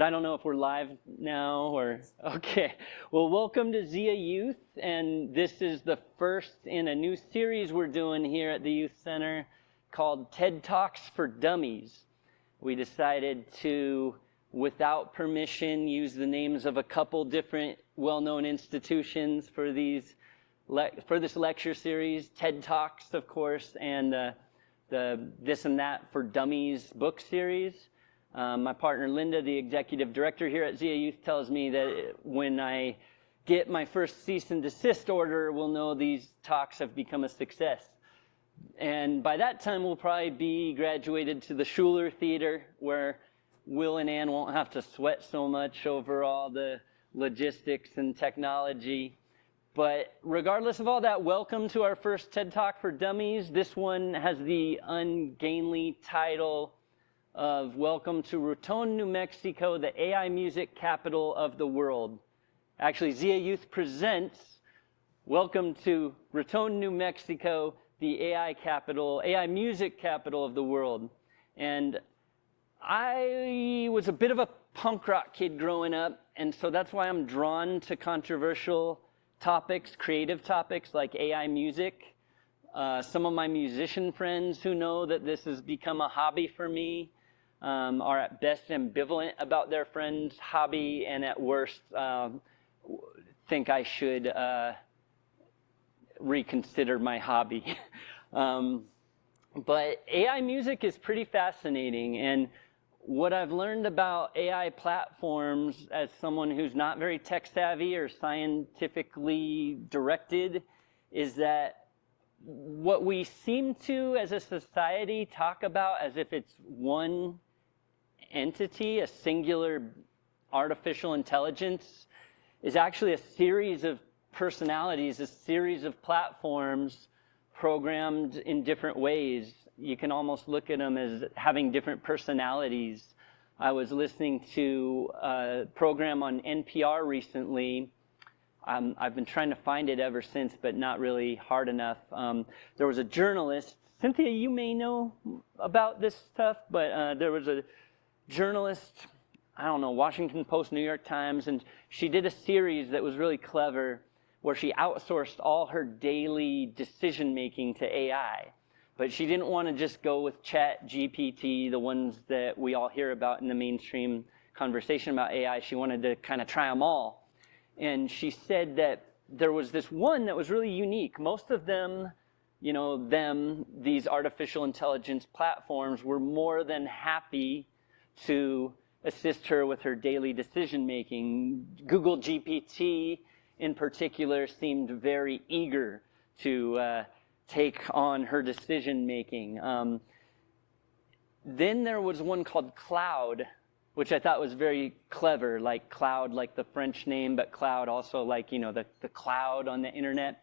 but I don't know if we're live now or, okay. Well, welcome to ZIA Youth, and this is the first in a new series we're doing here at the Youth Center called Ted Talks For Dummies. We decided to, without permission, use the names of a couple different well-known institutions for this lecture series. TED Talks, of course, and the This and That for Dummies book series. My partner Linda, the executive director here at ZIA Youth, tells me that when I get my first cease and desist order, we'll know these talks have become a success. And by that time, we'll probably be graduated to the Schuler Theater, where Will and Ann won't have to sweat so much over all the logistics and technology. But regardless of all that, welcome to our first TED Talk for Dummies. This one has the ungainly title of Welcome to Raton, New Mexico, the AI music capital of the world. Actually, ZIA Youth presents Welcome to Raton, New Mexico, the AI music capital of the world. And I was a bit of a punk rock kid growing up, and so that's why I'm drawn to controversial topics, creative topics like AI music. Some of my musician friends who know that this has become a hobby for me are at best ambivalent about their friend's hobby, and at worst think I should reconsider my hobby. But AI music is pretty fascinating, and what I've learned about AI platforms as someone who's not very tech savvy or scientifically directed is that what we seem to, as a society, talk about as if it's one entity, a singular artificial intelligence, is actually a series of personalities, a series of platforms programmed in different ways. You can almost look at them as having different personalities. I was listening to a program on NPR recently. I've been trying to find it ever since, but not really hard enough. There was a journalist, Cynthia, you may know about this stuff, but there was a journalist, I don't know, Washington Post, New York Times, and she did a series that was really clever where she outsourced all her daily decision-making to AI. But she didn't want to just go with Chat GPT, the ones that we all hear about in the mainstream conversation about AI. She wanted to kind of try them all. And she said that there was this one that was really unique. Most of them, these artificial intelligence platforms were more than happy to assist her with her daily decision-making. Google GPT, in particular, seemed very eager to take on her decision-making. Then there was one called Cloud, which I thought was very clever, like cloud, like the French name, but cloud also like, the cloud on the internet.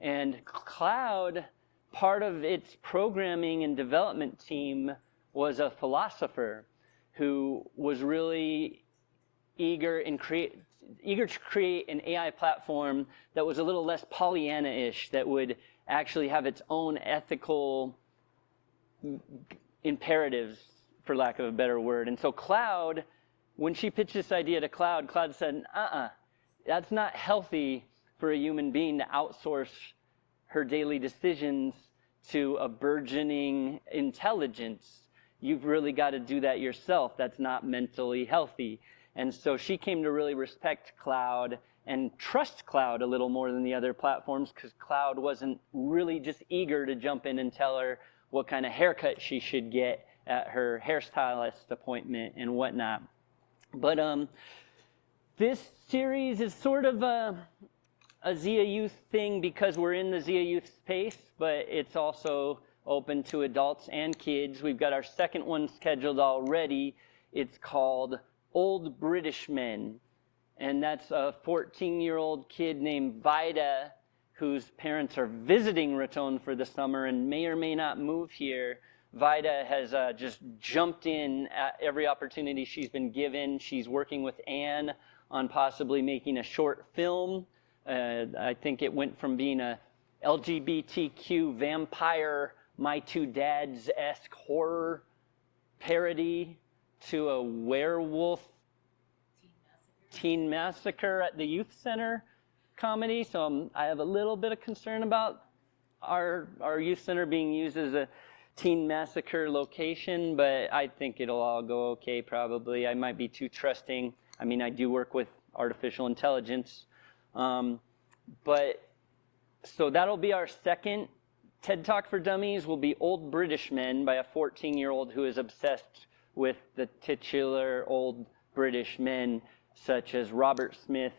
And Cloud, part of its programming and development team was a philosopher who was really eager to create an AI platform that was a little less Pollyanna-ish, that would actually have its own ethical imperatives, for lack of a better word. And so Cloud, when she pitched this idea to Cloud said, that's not healthy for a human being to outsource her daily decisions to a burgeoning intelligence. You've really got to do that yourself. That's not mentally healthy. And so she came to really respect Cloud and trust Cloud a little more than the other platforms, because Cloud wasn't really just eager to jump in and tell her what kind of haircut she should get at her hairstylist appointment and whatnot. But this series is sort of a ZIA Youth thing because we're in the ZIA Youth space, but it's also open to adults and kids. We've got our second one scheduled already. It's called Old British Men. And that's a 14-year-old kid named Vida, whose parents are visiting Raton for the summer and may or may not move here. Vida has just jumped in at every opportunity she's been given. She's working with Anne on possibly making a short film. I think it went from being a LGBTQ vampire My Two Dads-esque horror parody to a werewolf teen massacre at the youth center comedy, so I have a little bit of concern about our youth center being used as a teen massacre location, but I think it'll all go okay probably. I might be too trusting. I mean, I do work with artificial intelligence. But so that'll be our second TED Talk for Dummies. Will be Old British Men by a 14-year-old who is obsessed with the titular old British men such as Robert Smith,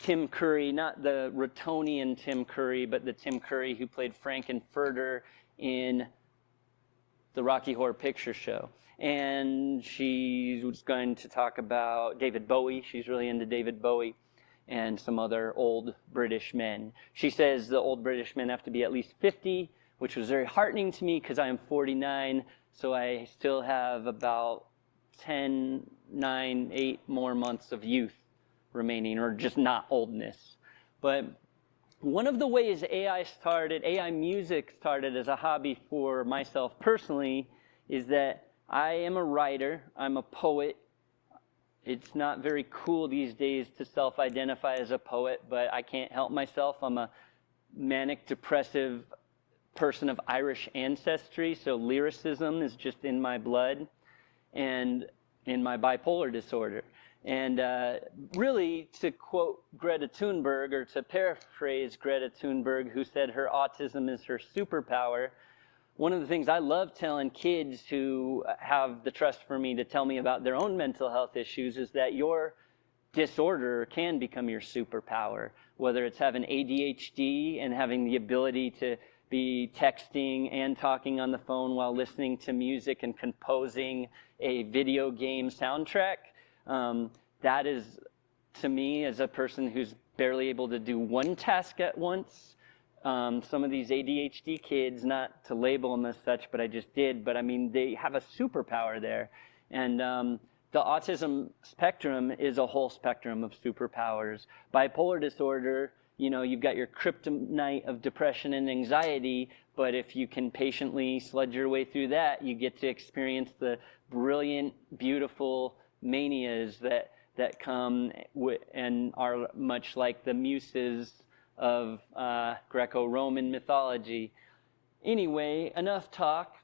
Tim Curry, not the Ratonian Tim Curry, but the Tim Curry who played Frankenfurter in the Rocky Horror Picture Show. And she was going to talk about David Bowie. She's really into David Bowie and some other old British men. She says the old British men have to be at least 50, which was very heartening to me because I am 49, so I still have about 10, 9, 8 more months of youth remaining, or just not oldness. But one of the ways AI music started as a hobby for myself personally, is that I am a writer, I'm a poet. It's not very cool these days to self-identify as a poet, but I can't help myself. I'm a manic depressive person of Irish ancestry, so lyricism is just in my blood and in my bipolar disorder. And really, to quote Greta Thunberg, or to paraphrase Greta Thunberg, who said her autism is her superpower, one of the things I love telling kids who have the trust for me to tell me about their own mental health issues is that your disorder can become your superpower, whether it's having ADHD and having the ability to be texting and talking on the phone while listening to music and composing a video game soundtrack. That is, to me, as a person who's barely able to do one task at once, some of these ADHD kids, not to label them as such, but I just did, but I mean, they have a superpower there. And the autism spectrum is a whole spectrum of superpowers. Bipolar disorder, you know, you've got your kryptonite of depression and anxiety, but if you can patiently sludge your way through that, you get to experience the brilliant, beautiful manias that come and are much like the muses of Greco-Roman mythology. Anyway, enough talk.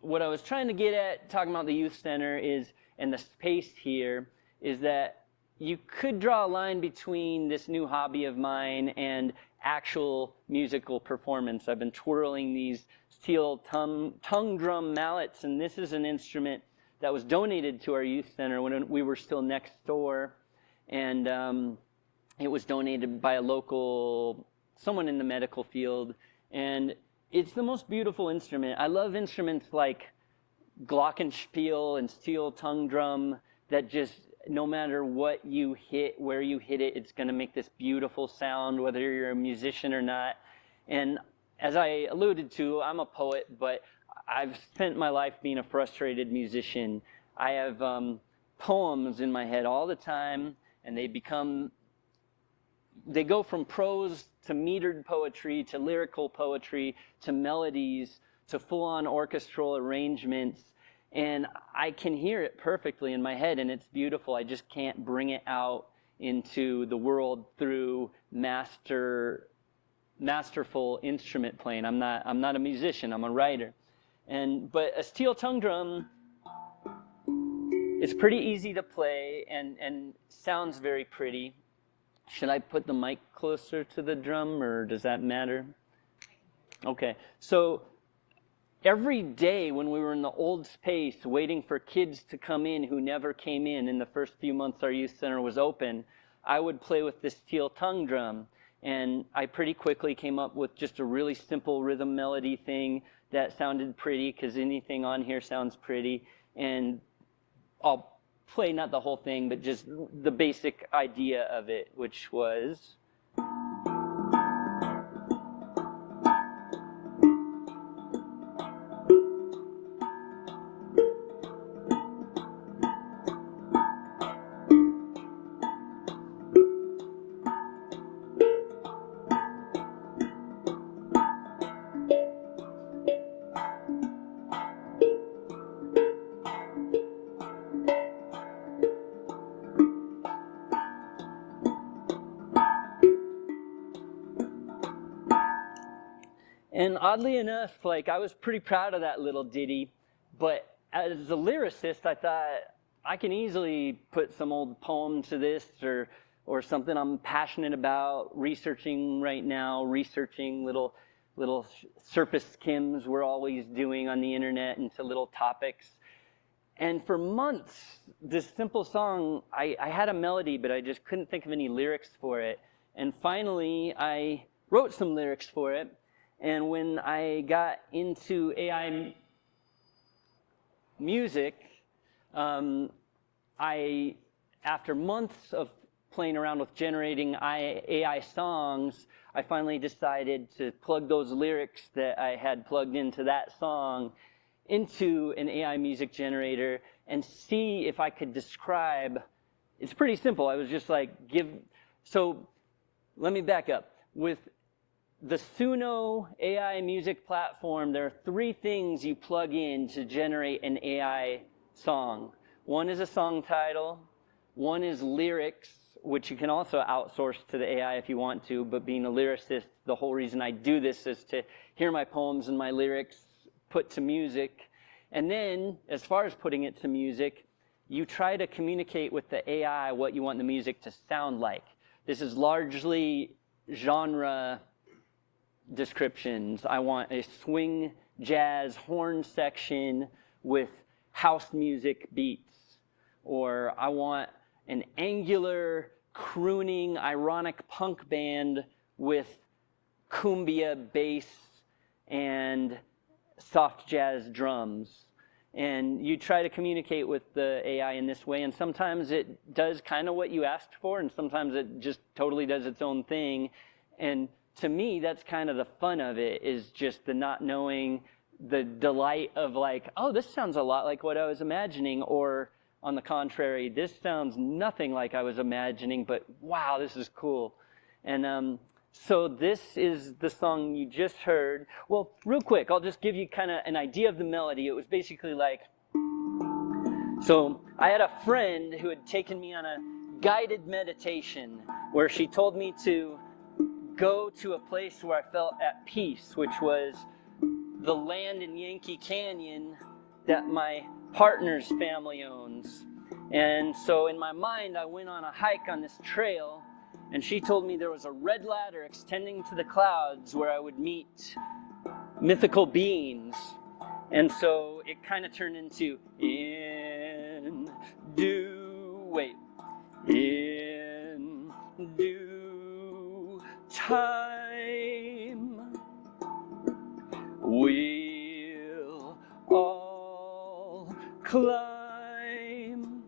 What I was trying to get at, talking about the youth center is, and the space here, is that you could draw a line between this new hobby of mine and actual musical performance. I've been twirling these steel tongue drum mallets, and this is an instrument that was donated to our youth center when we were still next door, and it was donated by someone in the medical field, and it's the most beautiful instrument. I love instruments like glockenspiel and steel tongue drum that just, no matter what you hit, where you hit it, it's going to make this beautiful sound, whether you're a musician or not. And as I alluded to, I'm a poet, but I've spent my life being a frustrated musician. I have poems in my head all the time, and they go from prose to metered poetry to lyrical poetry to melodies to full-on orchestral arrangements, and I can hear it perfectly in my head, and it's beautiful. I just can't bring it out into the world through masterful instrument playing. I'm not a musician, I'm a writer. But a steel tongue drum, it's pretty easy to play and sounds very pretty. Should I put the mic closer to the drum, or does that matter? Okay, so every day when we were in the old space waiting for kids to come in who never came in the first few months our youth center was open, I would play with this steel tongue drum. And I pretty quickly came up with just a really simple rhythm melody thing that sounded pretty, because anything on here sounds pretty. And I'll play not the whole thing, but just the basic idea of it, which was... And oddly enough, like, I was pretty proud of that little ditty, but as a lyricist, I thought I can easily put some old poem to this, or something I'm passionate about, researching right now, researching little surface skims we're always doing on the internet into little topics. And for months, this simple song, I had a melody, but I just couldn't think of any lyrics for it. And finally, I wrote some lyrics for it. And when I got into AI music, after months of playing around with generating AI songs, I finally decided to plug those lyrics that I had plugged into that song into an AI music generator and see if I could describe. It's pretty simple. I was just like, so let me back up. With the Suno AI music platform, there are 3 things you plug in to generate an AI song. One is a song title, one is lyrics, which you can also outsource to the AI if you want to, but being a lyricist, the whole reason I do this is to hear my poems and my lyrics put to music. And then, as far as putting it to music, you try to communicate with the AI what you want the music to sound like. This is largely genre descriptions. I want a swing jazz horn section with house music beats, or I want an angular, crooning, ironic punk band with cumbia bass and soft jazz drums. And you try to communicate with the AI in this way, and sometimes it does kind of what you asked for, and sometimes it just totally does its own thing. And to me, that's kind of the fun of it, is just the not knowing, the delight of like, oh, this sounds a lot like what I was imagining, or on the contrary, this sounds nothing like I was imagining, but wow, this is cool. And so this is the song you just heard. Well, real quick, I'll just give you kind of an idea of the melody. It was basically like, so I had a friend who had taken me on a guided meditation where she told me to go to a place where I felt at peace, which was the land in Yankee Canyon that my partner's family owns. And so in my mind, I went on a hike on this trail, and she told me there was a red ladder extending to the clouds where I would meet mythical beings. And so it kind of turned into in due time we'll all climb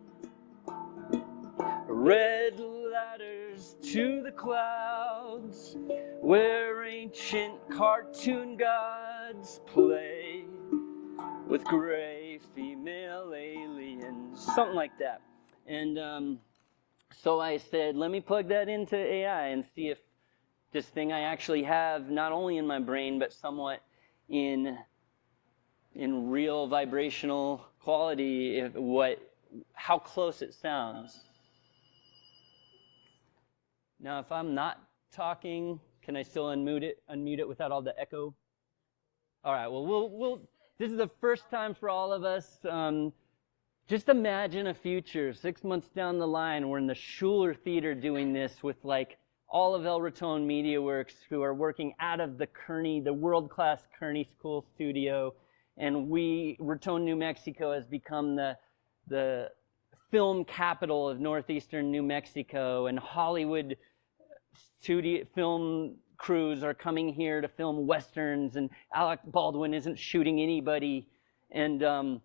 red ladders to the clouds where ancient cartoon gods play with gray female aliens, something like that. And so I said, let me plug that into AI and see if this thing I actually have, not only in my brain, but somewhat in real vibrational quality, how close it sounds. Now, if I'm not talking, can I still unmute it without all the echo? All right, well, this is the first time for all of us. Just imagine a future, 6 months down the line, we're in the Schuler Theater doing this with like all of El Raton Media Works, who are working out of the Kearney, the world-class Kearney School studio. And Raton, New Mexico has become the film capital of northeastern New Mexico, and Hollywood studio film crews are coming here to film westerns, and Alec Baldwin isn't shooting anybody. And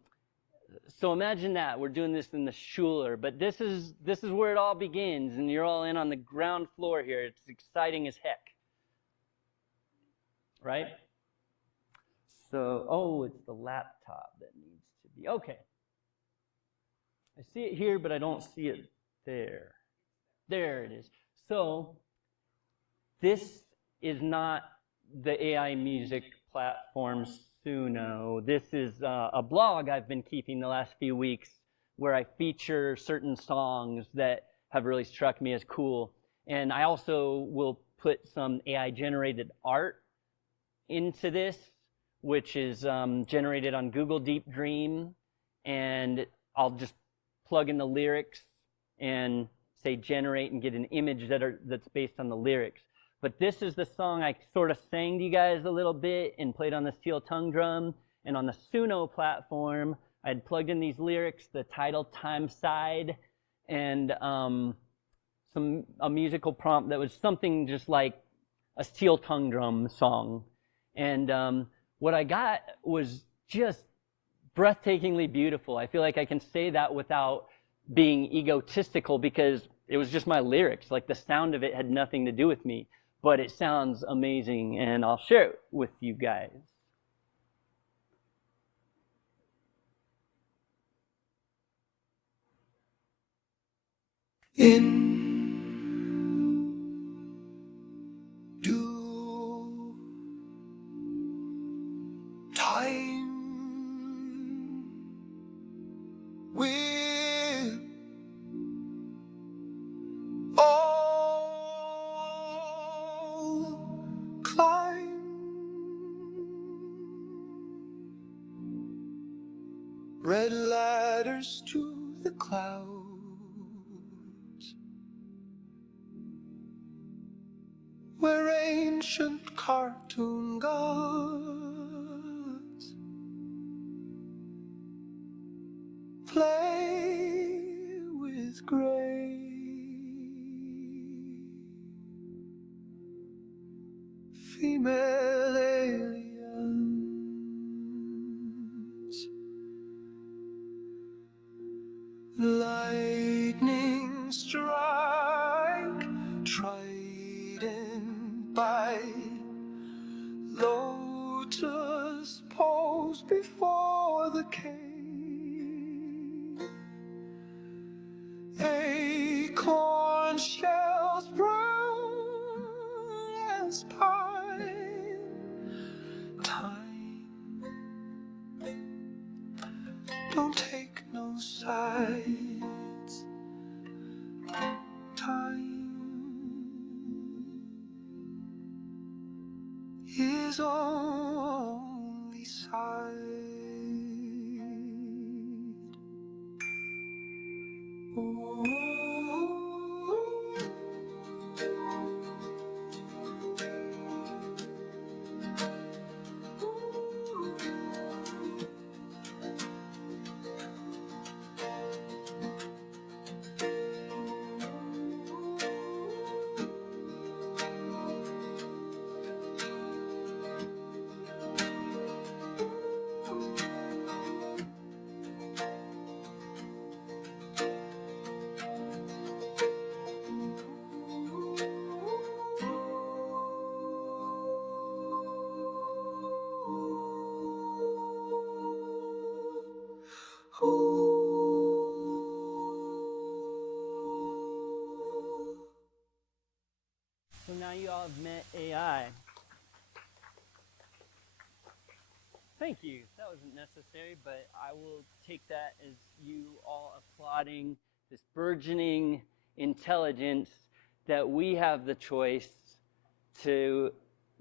so imagine that we're doing this in the Schuler, but this is where it all begins, and you're all in on the ground floor here. It's exciting as heck, right? So, it's the laptop that needs to be, okay. I see it here, but I don't see it there. There it is. So, this is not the AI music platform Suno. This is a blog I've been keeping the last few weeks where I feature certain songs that have really struck me as cool. And I also will put some AI-generated art into this, which is generated on Google Deep Dream, and I'll just plug in the lyrics and say generate and get an image that's based on the lyrics. But this is the song I sort of sang to you guys a little bit and played on the steel tongue drum. And on the Suno platform, I had plugged in these lyrics, the title, time, side, and a musical prompt that was something just like a steel tongue drum song. And what I got was just breathtakingly beautiful. I feel like I can say that without being egotistical because it was just my lyrics. Like the sound of it had nothing to do with me, but it sounds amazing, and I'll share it with you guys. In due time, we'll all climb red ladders to the clouds, where ancient cartoon gods play with gray female aliens. Lightning strike, trident bite, lotus pose before the cave, acorn shells brown as pine. Time don't take no sides. Time is only side. Ooh. So now you all have met AI. Thank you. That wasn't necessary, but I will take that as you all applauding this burgeoning intelligence that we have the choice to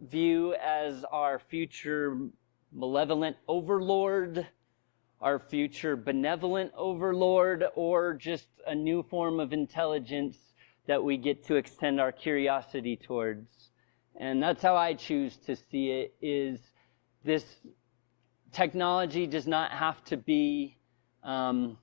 view as our future malevolent overlord, our future benevolent overlord, or just a new form of intelligence that we get to extend our curiosity towards. And that's how I choose to see it, is this technology does not have to be the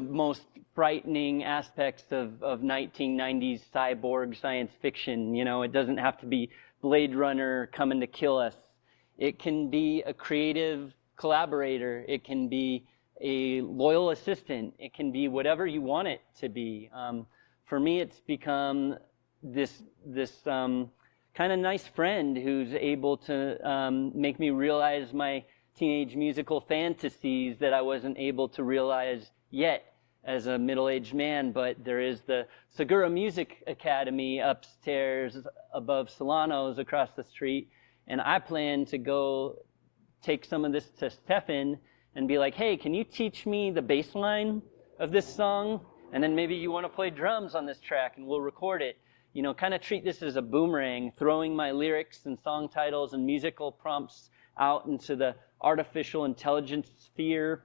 most frightening aspects of 1990s cyborg science fiction. You know, it doesn't have to be Blade Runner coming to kill us. It can be a creative collaborator. It can be a loyal assistant. It can be whatever you want it to be. For me, it's become this kind of nice friend who's able to make me realize my teenage musical fantasies that I wasn't able to realize yet as a middle-aged man. But there is the Segura Music Academy upstairs above Solano's across the street, and I plan to go take some of this to Stefan and be like, hey, can you teach me the bass line of this song? And then maybe you want to play drums on this track and we'll record it. kind of treat this as a boomerang, throwing my lyrics and song titles and musical prompts out into the artificial intelligence sphere,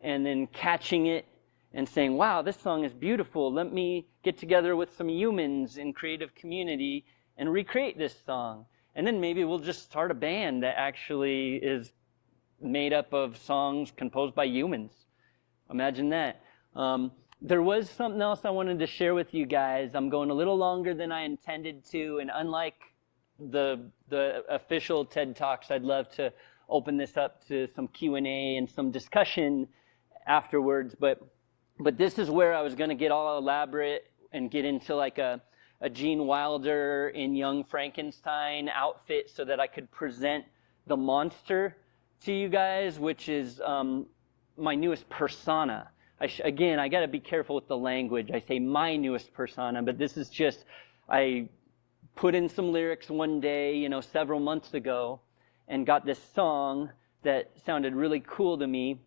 and then catching it and saying, wow, this song is beautiful. Let me get together with some humans in creative community and recreate this song. And then maybe we'll just start a band that actually is made up of songs composed by humans. Imagine that. There was something else I wanted to share with you guys. I'm going a little longer than I intended to, and unlike the official TED Talks, I'd love to open this up to some Q&A and some discussion afterwards, but this is where I was going to get all elaborate and get into like a Gene Wilder in Young Frankenstein outfit so that I could present the monster to you guys, which is my newest persona. Again, I got to be careful with the language. I say my newest persona, but this is just, I put in some lyrics one day, several months ago, and got this song that sounded really cool to me.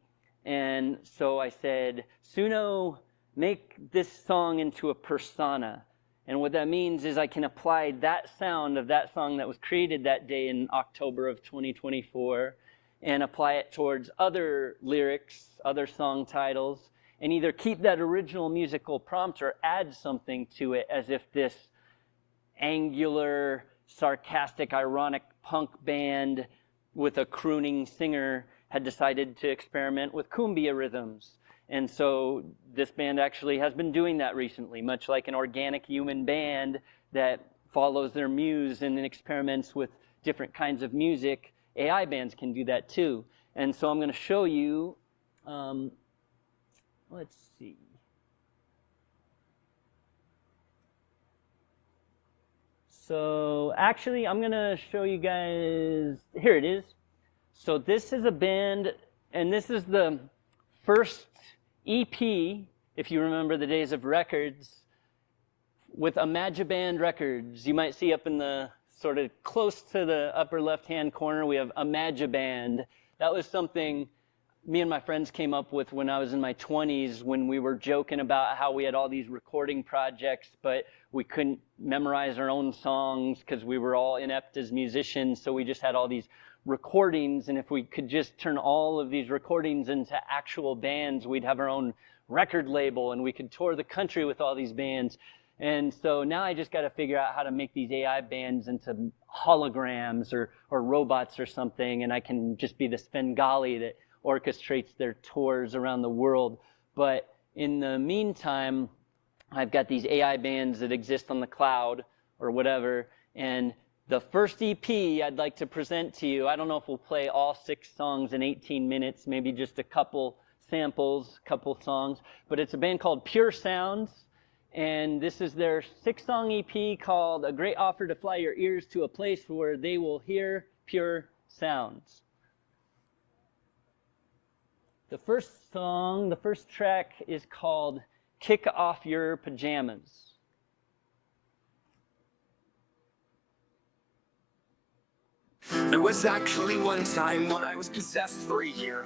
And so I said, Suno, make this song into a persona. And what that means is I can apply that sound of that song that was created that day in October of 2024 and apply it towards other lyrics, other song titles, and either keep that original musical prompt or add something to it as if this angular, sarcastic, ironic punk band with a crooning singer had decided to experiment with cumbia rhythms. And so this band actually has been doing that recently, much like an organic human band that follows their muse and then experiments with different kinds of music. AI bands can do that too. And so I'm going to show you, let's see. So actually, I'm going to show you guys, here it is. So this is a band, and this is the first EP, if you remember the days of records, with Imagiband Records. You might see up in the sort of close to the upper left-hand corner, we have Imagiband. That was something me and my friends came up with when I was in my 20s, when we were joking about how we had all these recording projects, but we couldn't memorize our own songs because we were all inept as musicians, so we just had all these recordings, and if we could just turn all of these recordings into actual bands, we'd have our own record label and we could tour the country with all these bands. And so now I just got to figure out how to make these AI bands into holograms or robots or something, and I can just be this Svengali that orchestrates their tours around the world. But in the meantime, I've got these AI bands that exist on the cloud or whatever, and the first EP I'd like to present to you, I don't know if we'll play all 6 songs in 18 minutes, maybe just a couple samples, couple songs, but it's a band called Pure Sounds, and this is their 6-song EP called A Great Offer to Fly Your Ears to a Place Where They Will Hear Pure Sounds. The first song, the first track is called Kick Off Your Pajamas. There was actually one time when I was possessed for a year.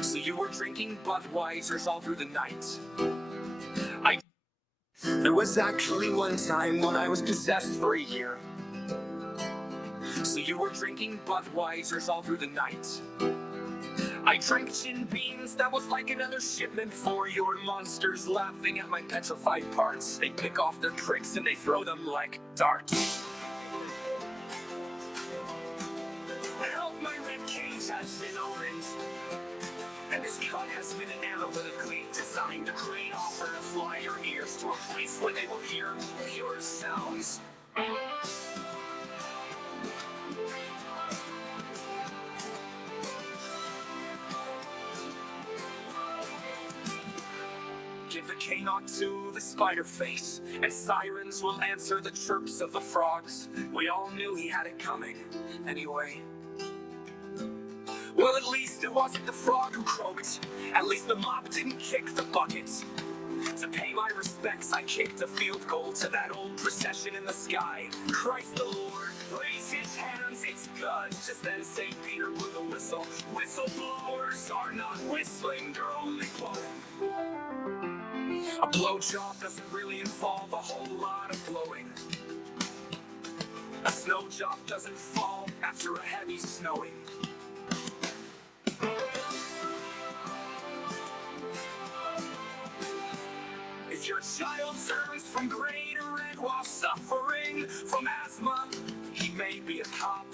So you were drinking Budweisers all through the night. There was actually one time when I was possessed for a year. So you were drinking Budweisers all through the night. I drank gin beans, that was like another shipment for your monsters laughing at my petrified parts. They pick off their pricks and they throw them like darts. Has been orange, and this cut has been analytically designed to create offer to fly your ears to a place where they will hear pure sounds. Give the K-Knock to the spider face, and sirens will answer the chirps of the frogs. We all knew he had it coming, anyway. Well, at least it wasn't the frog who croaked. At least the mop didn't kick the bucket. To pay my respects, I kicked a field goal to that old procession in the sky. Christ the Lord, raise his hands, it's good. Just then St. Peter blew the whistle. Whistleblowers are not whistling, they're only blowing. A blowjob doesn't really involve a whole lot of blowing. A snow job doesn't fall after a heavy snowing. If your child turns from gray to red while suffering from asthma, he may be a cop.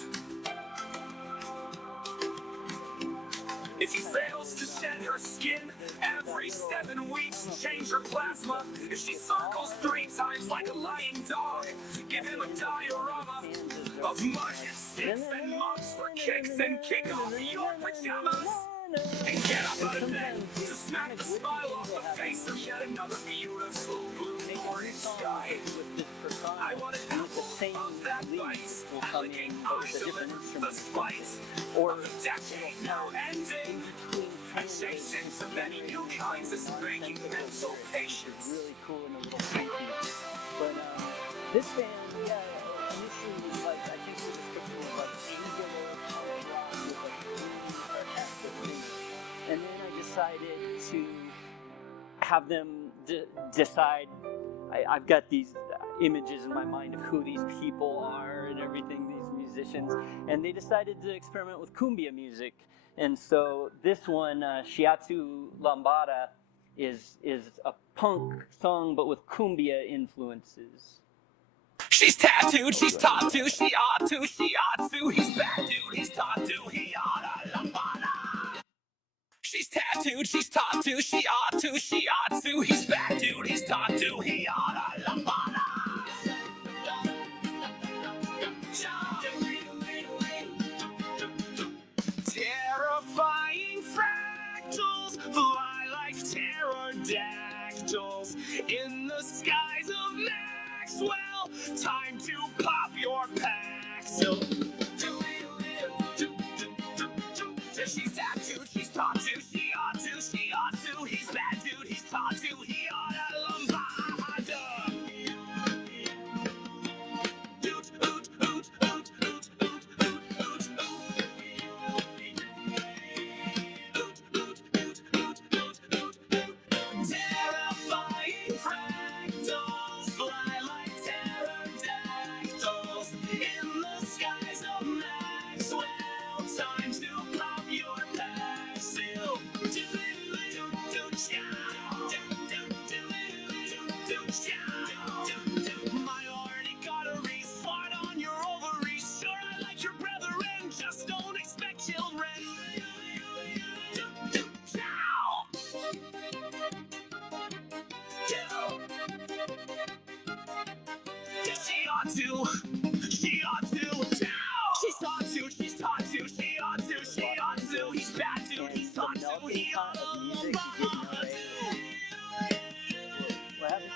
If he fails to shed her skin every 7 weeks, change her plasma. If she circles 3 times like a lying dog, give him a diorama of mud and sticks and mugs for kicks, and kick off your pajamas. And get up out of bed to smack the smile off the face of yet another beautiful blue morning sky. I want an apple of that bite, alligator the spice of the decade now ending. Adjacent to many new kinds of spanking mental patience. Really cool and a little freaky. But this band, yeah, initially was like, I think the description was like angular punk rock with like really sarcastic lyrics. And then I decided to have them decide. I've got these images in my mind of who these people are and everything, these musicians, and they decided to experiment with cumbia music. And so this one, Shiatsu Lambada, is a punk song but with cumbia influences. She's tattooed, she's taught to, she ought to, he's bad dude, he's taught to, he oughta, lambada. She's tattooed, she's taught to, she ought to, he's bad dude, he's taught to, he oughta, lambada. Terrifying fractals fly like pterodactyls in the skies of Maxwell. Time to pop your paxil. She's tattooed, she's taught to, she ought to, he's bad dude, he's taught to, he oughta, lambada. Oot, oot, oot, oot, oot, oot, oot, oot, terrifying fractals fly like pterodactyls in the skies of Maxwell. Time to pop your paxil. My arteries fart on your ovaries. Sure, I like your brethren, just don't expect children. She ought to. She's taught to, she's taught to, she ought to, he's bad dude, he's taught to, he ought to, What happened?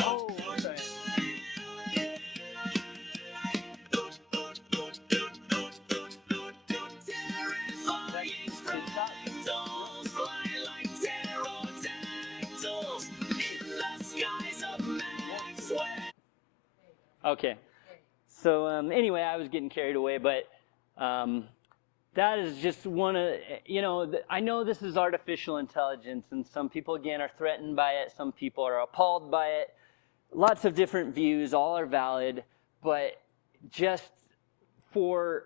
Oh, sorry. terrifying fractals fly like pterodactyls in the skies of Maxwell. Okay. So anyway, I was getting carried away, but that is just one of, I know this is artificial intelligence, and some people, again, are threatened by it. Some people are appalled by it. Lots of different views, all are valid, but just for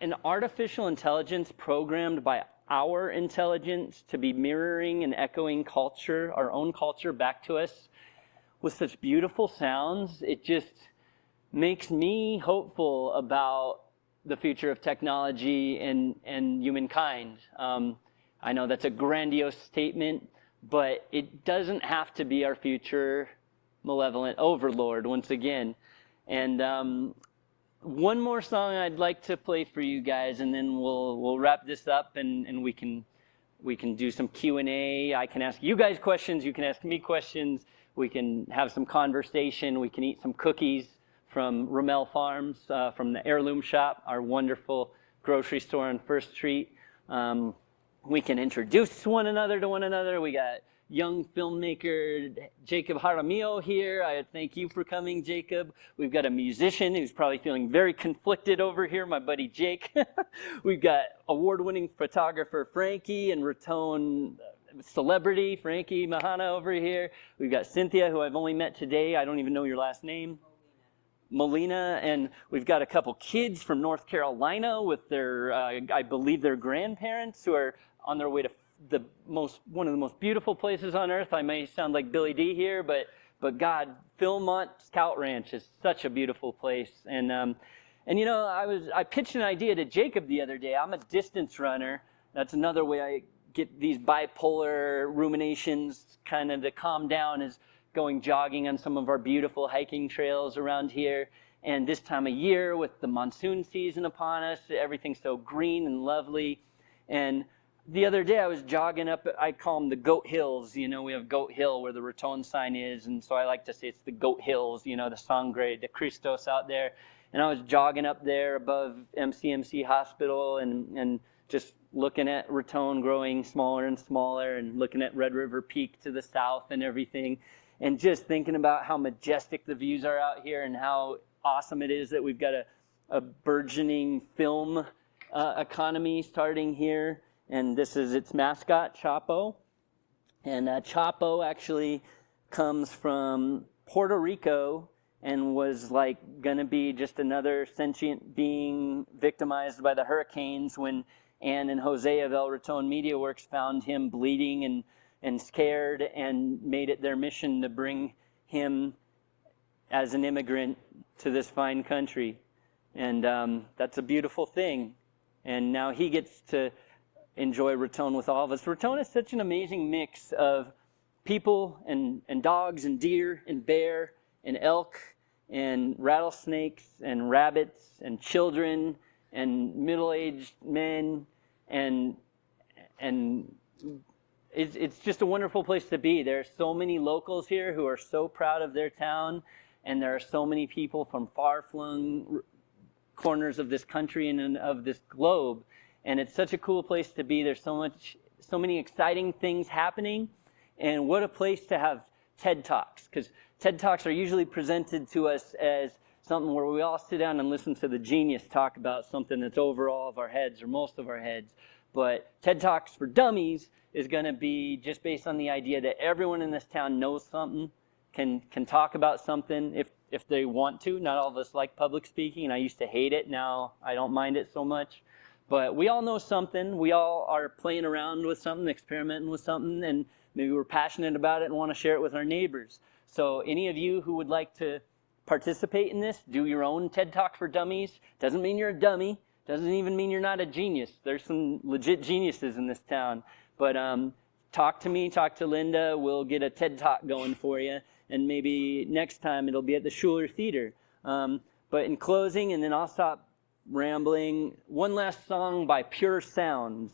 an artificial intelligence programmed by our intelligence to be mirroring and echoing culture, our own culture, back to us with such beautiful sounds, it just makes me hopeful about the future of technology and humankind. I know that's a grandiose statement, but it doesn't have to be our future malevolent overlord once again. And one more song I'd like to play for you guys, and then we'll wrap this up, and we can do some Q&A. I can ask you guys questions, you can ask me questions, we can have some conversation, we can eat some cookies from Rommel Farms, from the Heirloom Shop, our wonderful grocery store on First Street. We can introduce one another to one another. We got young filmmaker Jacob Jaramillo here. I thank you for coming, Jacob. We've got a musician who's probably feeling very conflicted over here, my buddy Jake. We've got award-winning photographer Frankie and Raton celebrity, Frankie Mahana over here. We've got Cynthia, who I've only met today. I don't even know your last name. Melina, and we've got a couple kids from North Carolina with their, I believe, their grandparents who are on their way to one of the most beautiful places on earth. I may sound like Billy D here, but God, Philmont Scout Ranch is such a beautiful place. And you know, I pitched an idea to Jacob the other day. I'm a distance runner. That's another way I get these bipolar ruminations kind of to calm down, is going jogging on some of our beautiful hiking trails around here. And this time of year with the monsoon season upon us, everything's so green and lovely. And the other day I was jogging up, I call them the Goat Hills. You know, we have Goat Hill where the Raton sign is, and so I like to say it's the Goat Hills, you know, the Sangre de Cristos out there. And I was jogging up there above MCMC Hospital and just looking at Raton growing smaller and smaller, and looking at Red River Peak to the south and everything, and just thinking about how majestic the views are out here and how awesome it is that we've got a burgeoning film economy starting here. And this is its mascot, Chapo. And Chapo actually comes from Puerto Rico and was like going to be just another sentient being victimized by the hurricanes when Ann and Jose of El Raton Media Works found him bleeding and scared, and made it their mission to bring him as an immigrant to this fine country. And that's a beautiful thing. And now he gets to enjoy Raton with all of us. Raton is such an amazing mix of people and dogs and deer and bear and elk and rattlesnakes and rabbits and children and middle-aged men, and it's just a wonderful place to be. There are so many locals here who are so proud of their town, and there are so many people from far-flung corners of this country and of this globe, and it's such a cool place to be. There's so many exciting things happening, and what a place to have TED Talks, because TED Talks are usually presented to us as something where we all sit down and listen to the genius talk about something that's over all of our heads or most of our heads. But TED Talks for Dummies is going to be just based on the idea that everyone in this town knows something, can talk about something if they want to. Not all of us like public speaking, and I used to hate it. Now I don't mind it so much. But we all know something. We all are playing around with something, experimenting with something, and maybe we're passionate about it and want to share it with our neighbors. So any of you who would like to participate in this, do your own TED Talk for Dummies. Doesn't mean you're a dummy. Doesn't even mean you're not a genius. There's some legit geniuses in this town. But talk to me, talk to Linda. We'll get a TED Talk going for you. And maybe next time it'll be at the Schuler Theater. But in closing, and then I'll stop rambling, one last song by Pure Sounds.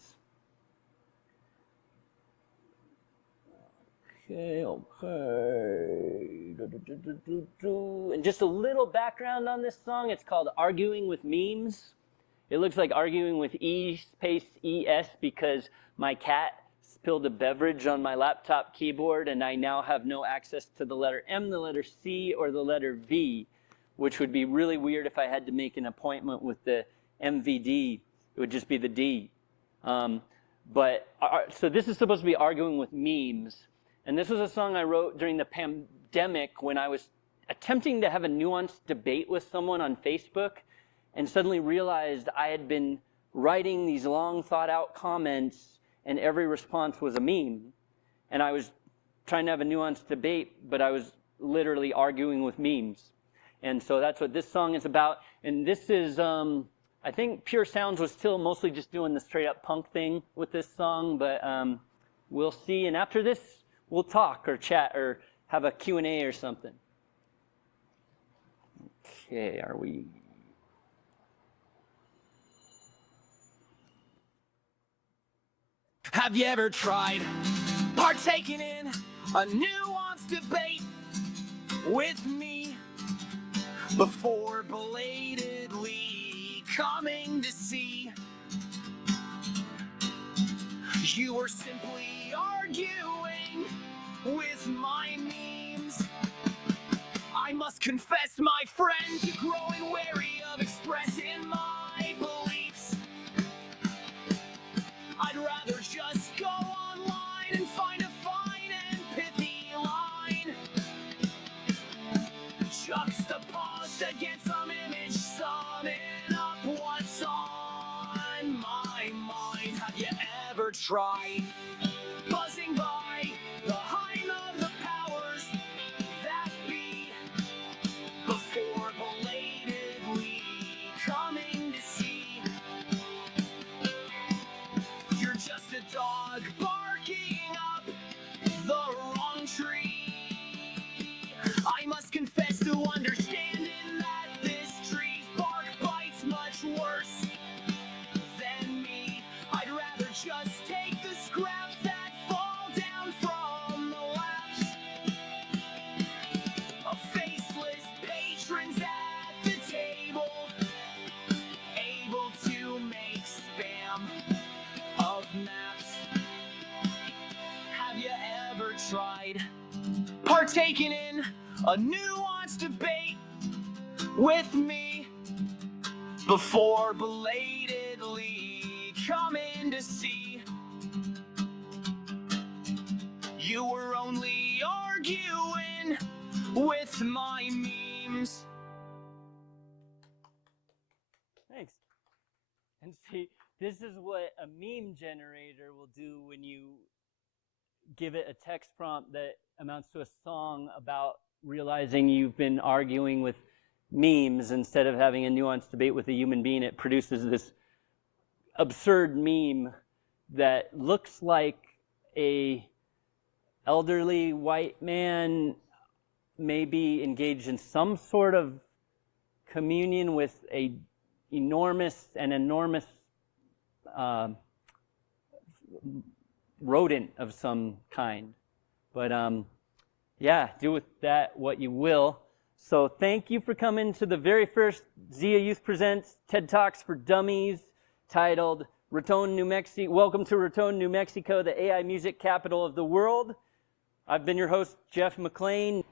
Okay. And just a little background on this song. It's called Arguing with Memes. It looks like arguing with E space ES because my cat spilled a beverage on my laptop keyboard, and I now have no access to the letter M, the letter C, or the letter V, which would be really weird if I had to make an appointment with the MVD. It would just be the D. So this is supposed to be arguing with memes. And this was a song I wrote during the pandemic when I was attempting to have a nuanced debate with someone on Facebook, and suddenly realized I had been writing these long thought out comments and every response was a meme. And I was trying to have a nuanced debate, but I was literally arguing with memes. And so that's what this song is about. And this is, I think Pure Sounds was still mostly just doing the straight up punk thing with this song, but we'll see. And after this, we'll talk or chat or have a Q&A or something. Okay, are we? Have you ever tried partaking in a nuanced debate with me before belatedly coming to see you were simply arguing with my memes? I must confess, my friend, to growing wary of expressing my beliefs. I'd rather just go online and find try. Buzzing by the height of the powers that be, before belatedly coming to see. You're just a dog barking up the wrong tree. I must confess to understanding that this tree's bark bites much worse than me. I'd rather just take the scraps that fall down from the laps of faceless patrons at the table, able to make spam of maps. Have you ever tried partaking in a nuanced debate with me before belatedly coming to see you were only arguing with my memes? Thanks. And see, this is what a meme generator will do when you give it a text prompt that amounts to a song about realizing you've been arguing with memes instead of having a nuanced debate with a human being. It produces this absurd meme that looks like a elderly white man maybe engaged in some sort of communion with a enormous rodent of some kind. But yeah, do with that what you will. So thank you for coming to the very first ZIA Youth Presents TED Talks for Dummies, titled Raton, New Mexico. Welcome to Raton, New Mexico, the AI music capital of the world. I've been your host, Jeff McLean.